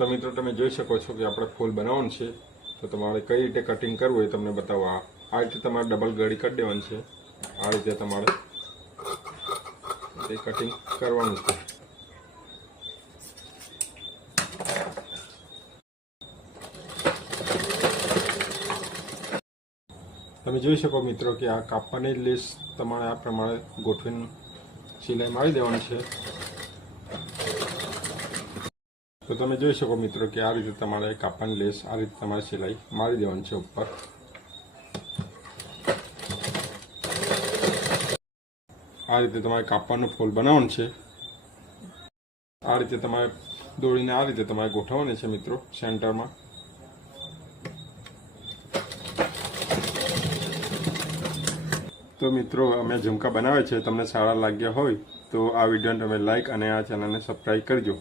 તો મિત્રો તમે જોઈ શકો છો કે આપણે ફૂલ બનાવવાનું છે, તો તમારે કઈ રીતે કટિંગ કરવું એ તમને બતાવવા. આ રીતે તમારે ડબલ ગળી કરી દેવાની છે. આ રીતે તમારે કટિંગ કરવાનું છે. તમે જોઈ શકો મિત્રો કે આ કાપવાની લેસ તમારે આ પ્રમાણે ગોઠવીને સિલાઈ મારી દેવાની છે. તો તમે જોઈ શકો મિત્રો કે આ રીતે તમારે કાપવાની લેસ આ રીતે તમારે સિલાઈ મારી દેવાની છે ઉપર. આ રીતે તમારે કાપવાનું ફૂલ બનાવવાનું છે. આ રીતે તમારે દોરીને આ રીતે તમારે ગોઠવવાની છે મિત્રો સેન્ટરમાં. તો મિત્રો અમે ઝુમકા બનાવે છે, તમને સારા લાગ્યા હોય તો આ વિડીયોને તમે લાઈક અને આ ચેનલને સબસ્ક્રાઈબ કરજો.